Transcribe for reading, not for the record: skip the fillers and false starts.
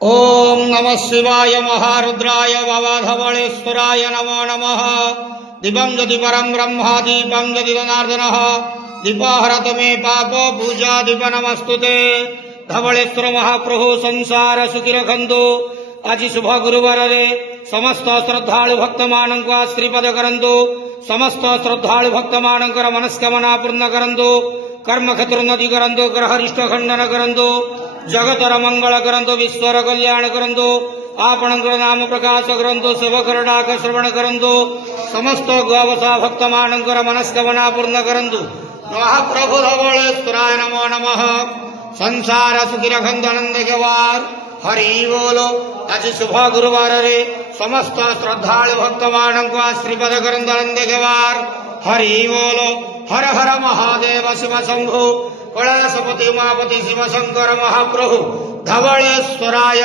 ಓಂ ನಮಃ ಶಿವಾಯ ಮಹಾರುದ್ರಾಯ ವಾವಾಧವಳೇಶ್ವರಾಯ ನಮೋ ನಮಃ. ದೀಪಂ ಜ್ಯೋತಿ ಪರಂ ಬ್ರಹ್ಮ ದೀಪಂ ಜ್ಯೋತಿ ಜನಾರ್ದನಃ ದೀಪಾಹರತ ಮೇ ಪಾಪ ಪೂಜಾ ದೀಪ ನಮಸ್ತುತೆ. ଧବଳେଶ୍ୱର ମହାପ୍ରଭୁ ସଂସାର ସୁଖୀ ରଖନ୍ତୁ। ଆଜି ଶୁଭ ଗୁରୁବାରରେ ସମସ୍ତ ଶ୍ରଦ୍ଧାଳୁ ଭକ୍ତମାନଙ୍କୁ ଆଶୀର୍ବାଦ କରନ୍ତୁ। ସମସ୍ତ ଶ୍ରଦ୍ଧାଳୁ ଭକ୍ତମାନଙ୍କର ମନସ୍କାମନା ପୂର୍ଣ୍ଣ କରନ୍ତୁ। କର୍ମକ୍ଷେତ୍ର ଉନ୍ନତି କରନ୍ତୁ। ଗ୍ରହରିଷ୍ଟ ଖଣ୍ଡନ କରନ୍ତୁ। ଜଗତର ମଙ୍ଗଳ କରନ୍ତୁ। ବିଶ୍ୱର କଲ୍ୟାଣ କରନ୍ତୁ। ଆପଣଙ୍କର ନାମ ପ୍ରକାଶ କରନ୍ତୁ। ସେବକର ଡାକ ଶ୍ରବଣ କରନ୍ତୁ। ସମସ୍ତ ଗୋବସା ଭକ୍ତମାନଙ୍କର ମନସ୍କାମନା ପୂର୍ଣ୍ଣ କରନ୍ତୁ। ମହାପ୍ରଭୁ ଧବଳେଶ୍ୱରାୟ ନମୋ ନମଃ। ସଂସାର ସୁଖୀ ରଖନ୍ତୁ। ଆନନ୍ଦ କେବାର ହରି ବୋଲ। ଆଜି ଶୁଭ ଗୁରୁବାରରେ ସମସ୍ତ ଶ୍ରଦ୍ଧାଳୁ ଭକ୍ତମାନଙ୍କୁ ଆଶୀର୍ବାଦ କରନ୍ତୁ। ଆନନ୍ଦ କେବାର ହରି ବୋଲ। ହର ହର ମହାଦେବ ଶିବ ଶମ୍ଭୁ କୈଳାସପତି ଉମାପତି ଶିବ ଶଙ୍କର ମହାପ୍ରଭୁ ଧବଳେଶ୍ୱରାୟ